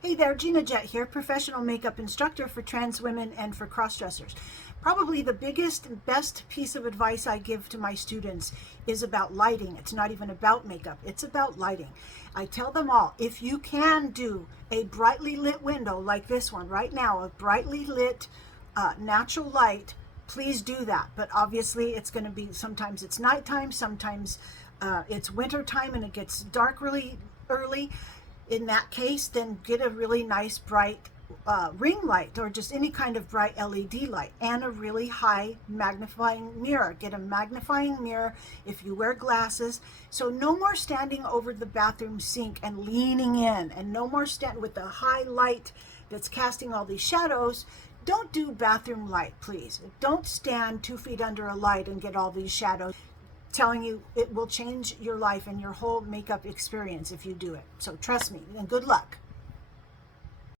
Hey there, Gina Jett here, professional makeup instructor for trans women and for crossdressers. Probably the biggest and best piece of advice I give to my students is about lighting. It's not even about makeup, it's about lighting. I tell them all, if you can do a brightly lit window like this one right now, a brightly lit natural light, please do that. But obviously it's going to be, sometimes it's nighttime, sometimes it's winter time and it gets dark really early. In that case, then get a really nice bright ring light or just any kind of bright LED light and a really high magnifying mirror. Get a magnifying mirror if you wear glasses. So no more standing over the bathroom sink and leaning in, and no more stand with the high light that's casting all these shadows. Don't do bathroom light, please. Don't stand 2 feet under a light and get all these shadows. Telling you it will change your life and your whole makeup experience if you do it. So trust me, and good luck.